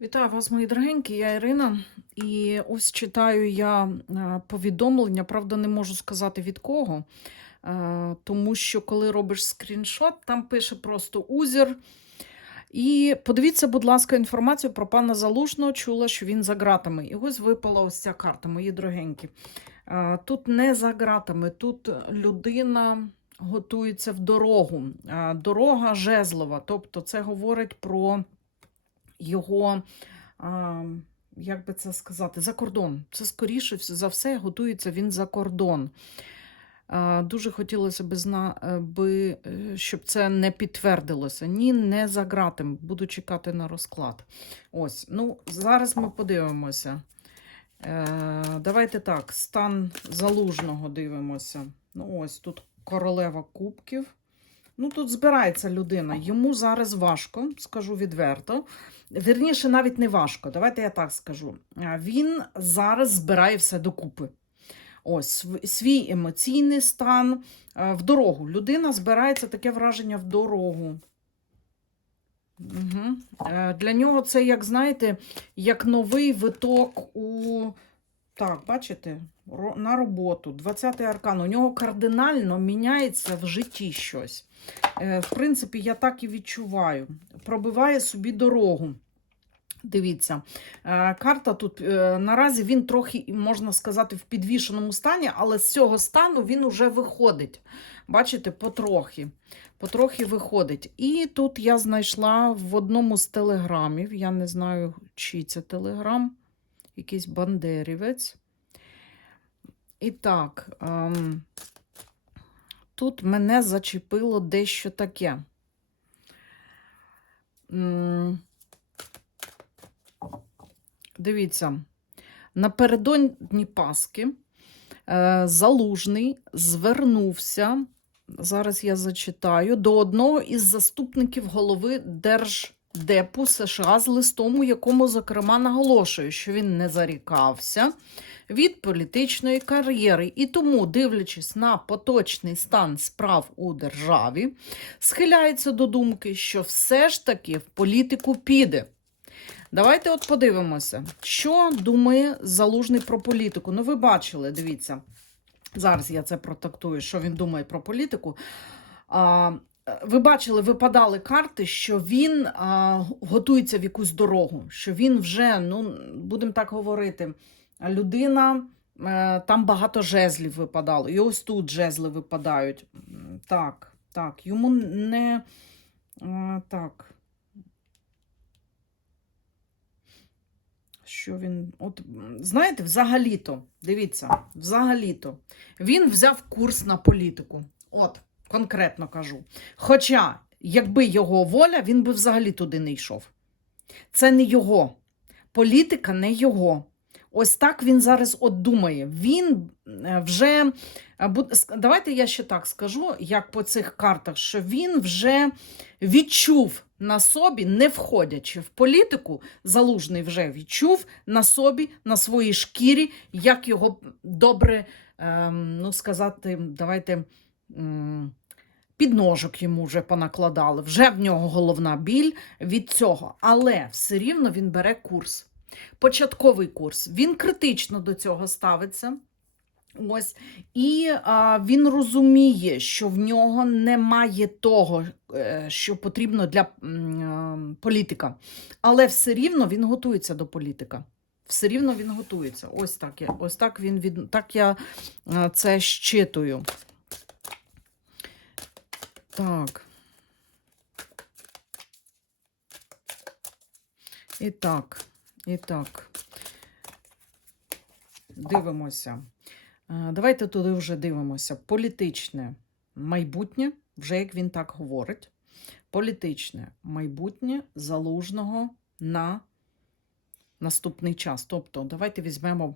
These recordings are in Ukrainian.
Вітаю вас, мої дорогенькі, я Ірина. І ось читаю я е, повідомлення, правда, не можу сказати від кого, е, тому що коли робиш скріншот, там пише просто узір. І подивіться, будь ласка, інформацію про пана Залужного. Чула, що він за ґратами. І ось випала ось ця карта, мої дорогенькі. Е, Тут не за ґратами, тут людина готується в дорогу. Дорога жезлова. Тобто, це говорить про його, а, як би це сказати, за кордон. Це скоріше за все готується він за кордон. Дуже хотілося б, е, би, е, щоб це не підтвердилося. Ні, не за ґратами. Буду чекати на розклад. Ось, ну, зараз ми подивимося. Е, давайте так, стан залужного дивимося. Ну, ось тут королева кубків. Ну, тут збирається людина. Йому зараз важко, скажу відверто. Вірніше, навіть не важко. Давайте я так скажу. Він зараз збирає все докупи. Ось свій емоційний стан в дорогу. Людина збирається таке враження в дорогу. Угу. Для нього це, як знаєте, як новий виток у. Так, бачите, на роботу. 20-й аркан. У нього кардинально міняється в житті щось. Е, В принципі, я так і відчуваю. Пробиває собі дорогу. Дивіться, е, карта тут е, наразі він трохи, можна сказати, в підвішеному стані, але з цього стану він уже виходить. Бачите, потрохи. Потрохи виходить. І тут я знайшла в одному з телеграмів, я не знаю, чий це телеграм, якийсь бандерівець. І так, ем, тут мене зачепило дещо таке. М, Дивіться, напередодні Паски е, Залужний звернувся, зараз я зачитаю, до одного із заступників голови Держдепу США з листом, у якому, зокрема, наголошує, що він не зарікався від політичної кар'єри і тому, дивлячись на поточний стан справ у державі, схиляється до думки, що все ж таки в політику піде. Давайте от подивимося, що думає Залужний про політику. Ну, ви бачили, дивіться. Зараз я це протактую, що він думає про політику. А, ви бачили, випадали карти, що він а, готується в якусь дорогу, що він вже, ну, будемо так говорити, людина, е, там багато жезлів випадало. І ось тут жезли випадають. Так, так, йому не. Так. Що він. От, знаєте, взагалі-то, дивіться, взагалі-то, він взяв курс на політику. От, конкретно кажу. Хоча, якби його воля, він би взагалі туди не йшов. Це не його. Політика не його. Ось так він зараз от думає. Він е, вже. е, Давайте я ще так скажу, як по цих картах, що він вже відчув на собі, не входячи в політику, залужний вже відчув на собі, на своїй шкірі, як його добре, ем, ну сказати, давайте. Підножок йому вже понакладали, вже в нього головна біль від цього. Але все рівно він бере курс. Початковий курс. Він критично до цього ставиться. Ось, і а, він розуміє, що в нього немає того, е, що потрібно для е, політика. Але все рівно він готується до політика. Все рівно він готується. Ось так я, ось так він від, так я е, це щитую. Так. І так, і так. Дивимося. Е, Давайте туди вже дивимося. Політичне майбутнє, вже як він так говорить. Політичне майбутнє залужного на наступний час. Тобто, давайте візьмемо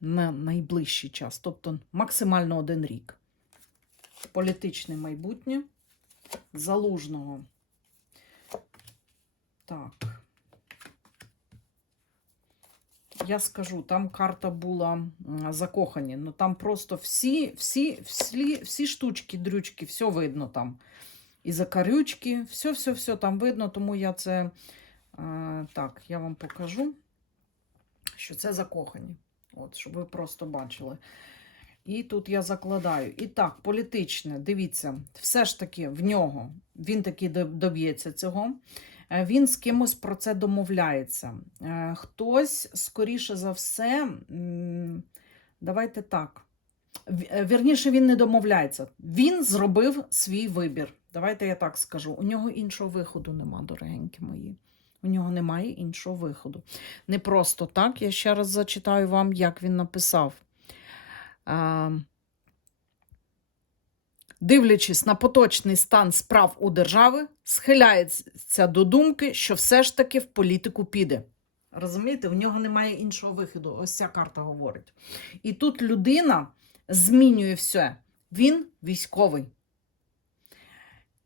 на найближчий час, тобто максимально один рік. Політичне майбутнє залужного. Так. Я скажу, там карта була закохані. Ну там просто всі, всі, всі, всі штучки, дрючки, все видно там. І закарючки, все, все, все там видно, тому я це Е, так, я вам покажу, що це закохані. От, щоб ви просто бачили. І тут я закладаю. І так, політичне, дивіться, все ж таки в нього він таки доб'ється цього. Е, Він з кимось про це домовляється. Е, Хтось, скоріше за все, давайте так. Е, Вірніше, він не домовляється. Він зробив свій вибір. Давайте я так скажу. У нього іншого виходу нема, дорогенькі мої. У нього немає іншого виходу. Не просто так. Я ще раз зачитаю вам, як він написав. Дивлячись на поточний стан справ у держави, схиляється до думки, що все ж таки в політику піде. Розумієте, в нього немає іншого виходу. Ось ця карта говорить. І тут людина змінює все. Він військовий.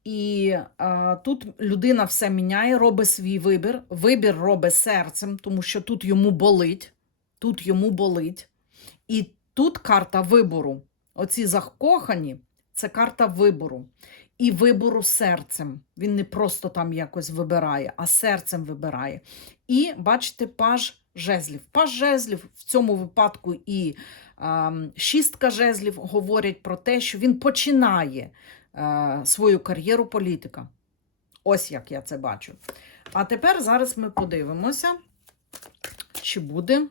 І а, тут людина все міняє, робить свій вибір. Вибір робить серцем, тому що тут йому болить. Тут йому болить. І тут карта вибору. Оці закохані це карта вибору. І вибору серцем. Він не просто там якось вибирає, а серцем вибирає. І бачите, паж жезлів. Паж жезлів в цьому випадку і а, шістка жезлів говорять про те, що він починає а, свою кар'єру політика. Ось як я це бачу. А тепер зараз ми подивимося, чи буде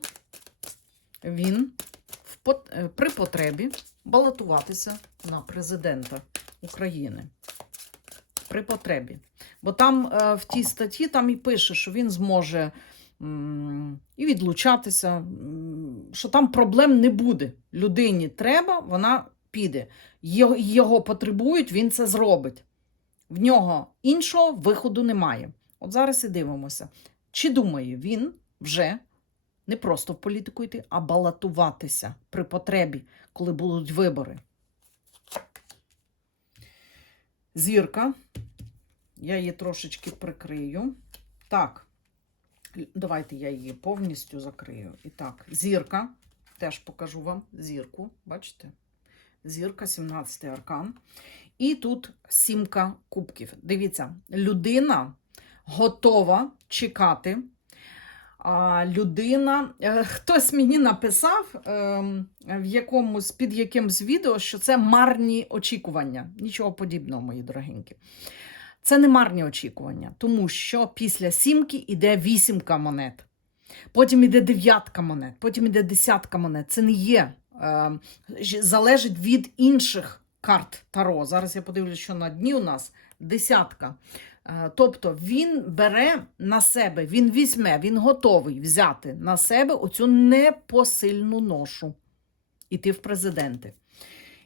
він е, при потребі балотуватися на президента України. При потребі. Бо там е, в тій статті там і пише, що він зможе і відлучатися, що там проблем не буде. Людині треба, вона піде. Його потребують, він це зробить. В нього іншого виходу немає. От зараз і дивимося, чи думає він вже не просто в політику йти, а балотуватися при потребі, коли будуть вибори. Зірка. Я її трошечки прикрию. Так, давайте я її повністю закрию. І так, зірка. Теж покажу вам зірку. Бачите? Зірка, 17 й аркан. І тут сімка кубків. Дивіться, людина готова чекати. А людина, е, хтось мені написав ем, в якомусь під якимсь відео, що це марні очікування. Нічого подібного, мої дорогенькі. Це не марні очікування, тому що після сімки йде вісімка монет, потім йде дев'ятка монет, потім йде десятка монет. Це не є, е, залежить від інших карт Таро. Зараз я подивлюся, що на дні у нас десятка. Е, Тобто він бере на себе, він візьме, він готовий взяти на себе оцю непосильну ношу іти в президенти.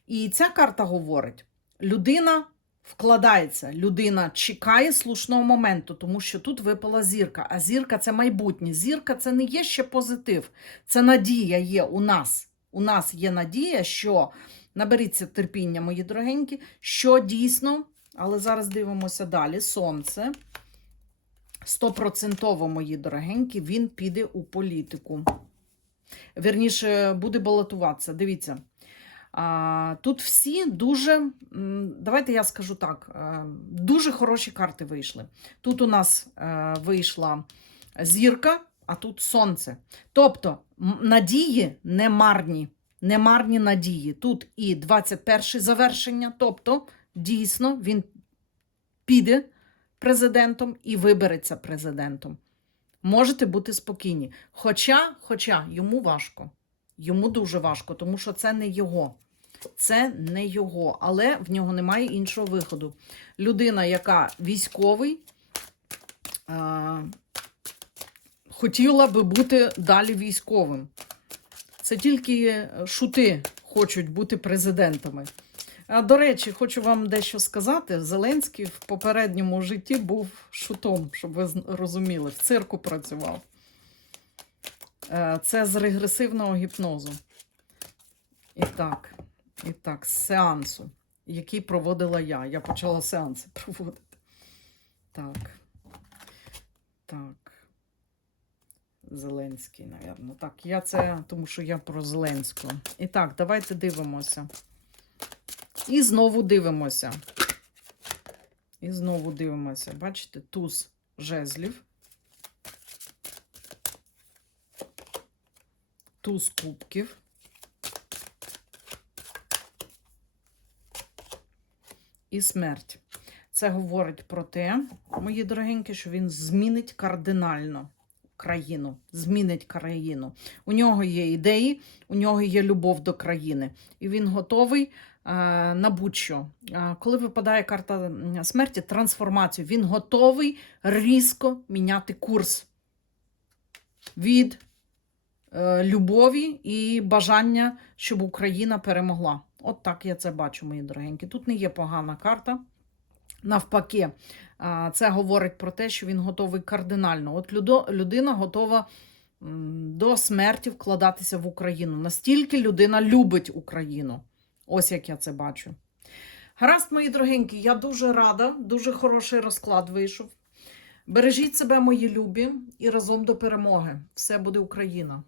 І ця карта говорить: людина вкладається, людина чекає слушного моменту, тому що тут випала зірка. А зірка це майбутнє. Зірка це не є ще позитив, це надія є у нас. У нас є надія, що наберіться терпіння, мої дорогенькі, що дійсно, але зараз дивимося далі. Сонце. Стопроцентово, мої дорогенькі, він піде у політику. Вірніше, буде балотуватися. Дивіться. Тут всі дуже, давайте я скажу так, е, дуже хороші карти вийшли. Тут у нас е, вийшла зірка, а тут сонце. Тобто надії не марні, не марні надії. Тут і 21 завершення, тобто дійсно він піде президентом і вибереться президентом. Можете бути спокійні. Хоча, хоча йому важко. Йому дуже важко, тому що це не його. Це не його, але в нього немає іншого виходу. Людина, яка військовий, а, хотіла би бути далі військовим. Це тільки шути хочуть бути президентами. До речі, хочу вам дещо сказати. Зеленський в попередньому житті був шутом, щоб ви розуміли, в цирку працював. Е, Це з регресивного гіпнозу. І так, і так, з сеансу, який проводила я. Я почала сеанси проводити. Так. Так. Зеленський, напевно. Так, я це, тому що я про Зеленського. І так, давайте дивимося. І знову дивимося. І знову дивимося, бачите, туз жезлів, туз кубків. І смерть. Це говорить про те, мої дорогенькі, що він змінить кардинально країну. Змінить країну. У нього є ідеї, у нього є любов до країни. І він готовий на будь-що. Е, коли випадає карта смерті, трансформацію, він готовий різко міняти курс від е, любові і бажання, щоб Україна перемогла. От так я це бачу, мої дорогенькі. Тут не є погана карта. Навпаки, це говорить про те, що він готовий кардинально. От людина готова до смерті вкладатися в Україну. Настільки людина любить Україну. Ось як я це бачу. Гаразд, мої дорогенькі, я дуже рада, дуже хороший розклад вийшов. Бережіть себе, мої любі, і разом до перемоги. Все буде Україна!